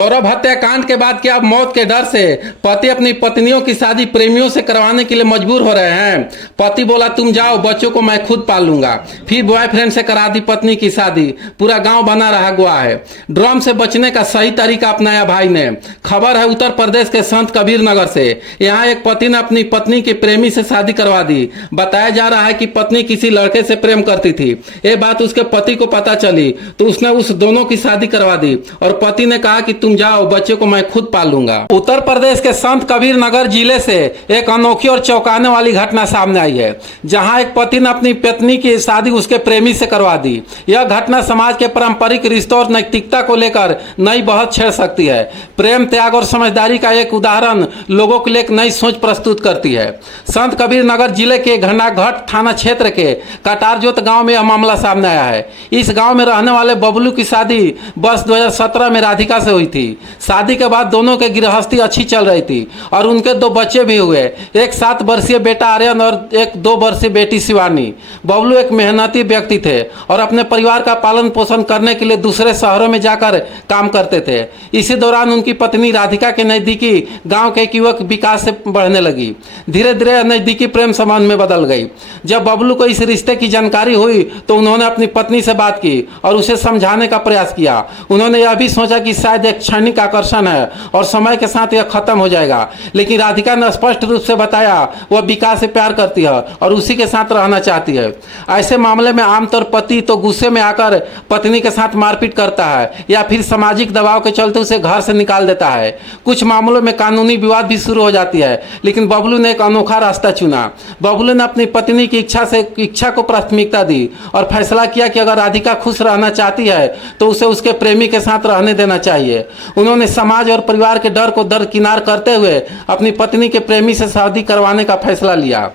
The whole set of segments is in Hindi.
गौरव हत्याकांड के बाद क्या अब मौत के डर से पति अपनी पत्नियों की शादी प्रेमियों से करवाने के लिए मजबूर हो रहे हैं। पति बोला तुम जाओ, बच्चों को मैं खुद पालूंगा। फिर बॉयफ्रेंड से करा दी पत्नी की शादी। पूरा गांव बना रहा गवाह है। ड्रम से बचने का सही तरीका अपनाया भाई ने। खबर है उत्तर प्रदेश के संत कबीर नगर से। यहाँ एक पति ने अपनी पत्नी के प्रेमी से शादी करवा दी। बताया जा रहा है कि पत्नी किसी लड़के से प्रेम करती थी। ये बात उसके पति को पता चली तो उसने उस दोनों की शादी करवा दी और पति ने कहा कि तुम जाओ, बच्चे को मैं खुद पालूंगा। उत्तर प्रदेश के संत कबीर नगर जिले से एक अनोखी और चौंकाने वाली घटना सामने आई है, जहां एक पति ने अपनी पत्नी की शादी उसके प्रेमी से करवा दी। यह घटना समाज के पारंपरिक रिश्तों और नैतिकता को लेकर नई बहस छेड़ सकती है। प्रेम, त्याग और समझदारी का एक उदाहरण लोगों के लिए एक नई सोच प्रस्तुत करती है। संत कबीर नगर जिले के घनाघट थाना क्षेत्र के कटारजोत गांव में यह मामला सामने आया है। इस गांव में रहने वाले बबलू की शादी वर्ष 2017 में राधिका से हुई थी। शादी के बाद दोनों के गृहस्थी अच्छी चल रही थी और उनके 2 बच्चे भी हुए, एक 7 वर्षीय बेटा आर्यन और एक 2 वर्षीय बेटी शिवानी। बबलू एक मेहनती व्यक्ति थे और अपने परिवार का पालन पोषण करने के लिए दूसरे शहरों में जाकर काम करते थे। इसी दौरान उनकी पत्नी राधिका के नजदीकी गांव के एक युवक विकास से बढ़ने लगी। धीरे धीरे नजदीकी प्रेम संबंध में बदल गई। जब बबलू को इस रिश्ते की जानकारी हुई तो उन्होंने अपनी पत्नी से बात की और उसे समझाने का प्रयास किया। उन्होंने यह भी सोचा कि शायद एक क्षणिक आकर्षण है और समय के साथ यह खत्म हो जाएगा, लेकिन राधिका ने स्पष्ट रूप से बताया वह विकास से प्यार करती है और उसी के साथ रहना चाहती है। ऐसे मामले में आमतौर पति तो गुस्से में आकर पत्नी के साथ मारपीट करता है या फिर सामाजिक दबाव के चलते उसे घर से निकाल देता है। कुछ मामलों में कानूनी विवाद भी शुरू हो जाती है, लेकिन बबलू ने एक अनोखा रास्ता चुना। बबलू ने अपनी पत्नी की इच्छा को प्राथमिकता दी और फैसला किया कि अगर राधिका खुश रहना चाहती है तो उसे उसके प्रेमी के साथ रहने देना चाहिए। उन्होंने समाज और परिवार के डर को दरकिनार करते हुए अपनी पत्नी के प्रेमी से शादी करवाने का फैसला लिया।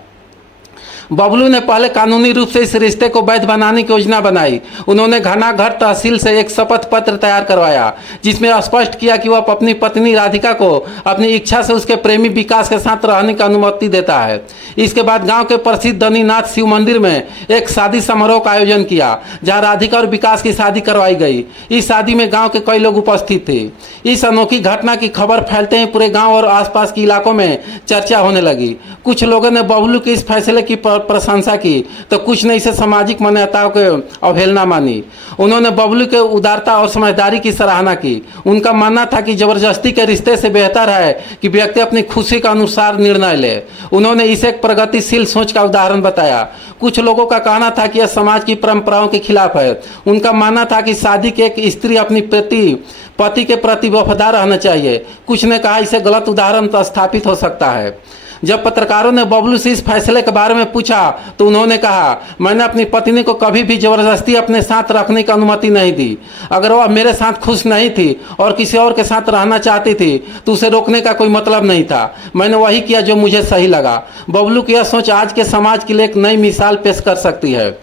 बबलू ने पहले कानूनी रूप से इस रिश्ते को वैध बनाने की योजना बनाई। उन्होंने घनाघट तहसील से एक शपथ पत्र तैयार करवाया जिसमें स्पष्ट किया कि वह अपनी पत्नी राधिका को अपनी इच्छा से उसके प्रेमी विकास के साथ रहने की अनुमति देता है। इसके बाद गांव के प्रसिद्ध दनीनाथ शिव मंदिर में एक शादी समारोह का आयोजन किया, जहां राधिका और विकास की शादी करवाई गई। इस शादी में गाँव के कई लोग उपस्थित थे। इस अनोखी घटना की खबर फैलते ही पूरे गाँव और आसपास के इलाकों में चर्चा होने लगी। कुछ लोगों ने बबलू के इस फैसले की प्रशंसा की तो कुछ ने इसे सामाजिक मान्यताओं के अवहेलना मानी। उन्होंने बबलू के उदारता और समझदारी की सराहना की। उनका मानना था कि जबरदस्ती के रिश्ते से बेहतर है कि व्यक्ति अपनी खुशी के अनुसार निर्णय ले। उन्होंने इसे एक प्रगतिशील सोच का उदाहरण बताया। कुछ लोगों का कहना था कि यह समाज की परंपराओं के खिलाफ है। उनका मानना था कि शादी की एक स्त्री अपनी पति के प्रति वफादार रहना चाहिए। कुछ ने कहा इसे गलत उदाहरण स्थापित हो सकता है। जब पत्रकारों ने बबलू से इस फैसले के बारे में पूछा तो उन्होंने कहा, मैंने अपनी पत्नी को कभी भी जबरदस्ती अपने साथ रखने की अनुमति नहीं दी। अगर वह मेरे साथ खुश नहीं थी और किसी और के साथ रहना चाहती थी तो उसे रोकने का कोई मतलब नहीं था। मैंने वही किया जो मुझे सही लगा। बबलू की यह सोच आज के समाज के लिए एक नई मिसाल पेश कर सकती है।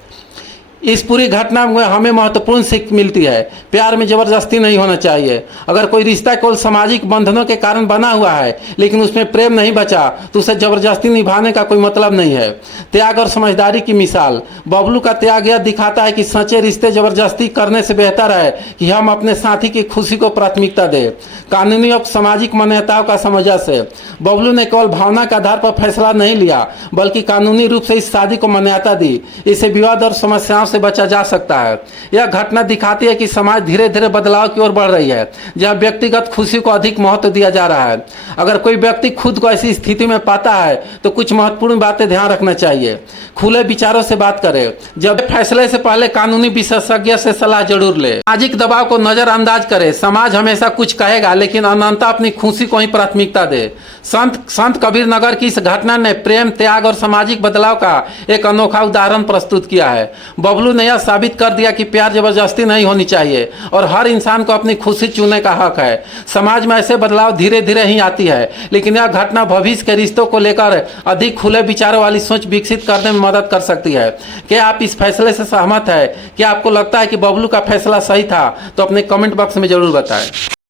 इस पूरी घटना में हमें महत्वपूर्ण सीख मिलती है। प्यार में जबरदस्ती नहीं होना चाहिए। अगर कोई रिश्ता केवल सामाजिक बंधनों के कारण बना हुआ है लेकिन उसमें प्रेम नहीं बचा तो उसे जबरदस्ती निभाने का कोई मतलब नहीं है। त्याग और समझदारी की मिसाल, बबलू का त्याग यह दिखाता है कि सच्चे रिश्ते जबरदस्ती करने से बेहतर है कि हम अपने साथी की खुशी को प्राथमिकता दें। कानूनी और सामाजिक मान्यताओं का समझा से बबलू ने केवल भावना के आधार पर फैसला नहीं लिया बल्कि कानूनी रूप से इस शादी को मान्यता दी। इससे विवाद और समस्याओं से बचा जा सकता है। यह घटना दिखाती है कि समाज धीरे धीरे बदलाव की ओर बढ़ रही है, जहां व्यक्तिगत खुशी को अधिक महत्व दिया जा रहा है। अगर कोई व्यक्ति खुद को ऐसी स्थिति में पाता है तो कुछ महत्वपूर्ण बातें ध्यान रखना चाहिए। खुले विचारों से बात करें। जब फैसले से पहले कानूनी विशेषज्ञ से सलाह जरूर ले। सामाजिक दबाव को नजरअंदाज करें। समाज हमेशा कुछ कहेगा लेकिन अनंततः अपनी खुशी को ही प्राथमिकता दे। संत कबीर नगर की इस घटना ने प्रेम, त्याग और सामाजिक बदलाव का एक अनोखा उदाहरण प्रस्तुत किया है। बबलू ने यह साबित कर दिया कि प्यार जबरदस्ती नहीं होनी चाहिए और हर इंसान को अपनी खुशी चुनने का हक है। समाज में ऐसे बदलाव धीरे धीरे ही आती है, लेकिन यह घटना भविष्य के रिश्तों को लेकर अधिक खुले विचारों वाली सोच विकसित करने में मदद कर सकती है। क्या आप इस फैसले से सहमत है? क्या आपको लगता है कि बबलू का फैसला सही था? तो अपने कमेंट बॉक्स में जरूर बताएं।